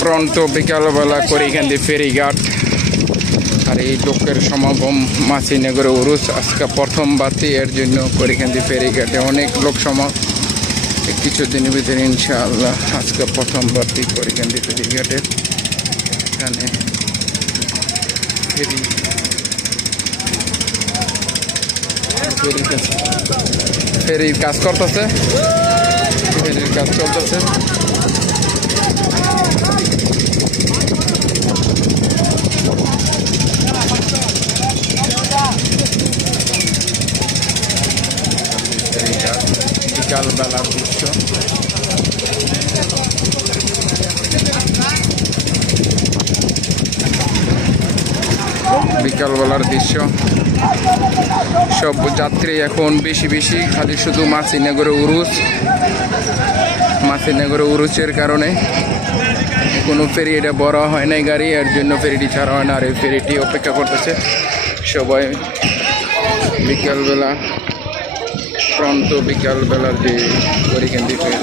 প্রন্ত বিকালবেলা করিকান্দি ফেরিঘাট আর এই লোকের সমাগম মাসিনগরে উরুস আজকে প্রথম বাতি এর জন্য করিকান্দি ফেরিঘাটে অনেক লোক সমাগম কিছুদিনের ভিতরে ইনশাআল্লাহ আজকে প্রথম বাতি করিকান্দি ফেরিঘাটে এখানে ফেরির কাজ করতেছে ফেরির কাজ চলতেছে বিকালবেলার দৃশ্য বিকালবেলার দৃশ্য সব যাত্রী এখন বেশি বেশি খালি শুধু মাসিনগরে উরুচের কারণে কোনো ফেরি এটা বড় হয় নাই গাড়ি এর জন্য ফেরিটি ছাড়া হয় না আর এই ফেরিটি অপেক্ষা করতেছে সবাই বিকালবেলা প্রন্ত বিকালবেলার যে করিকান্দি ফেরি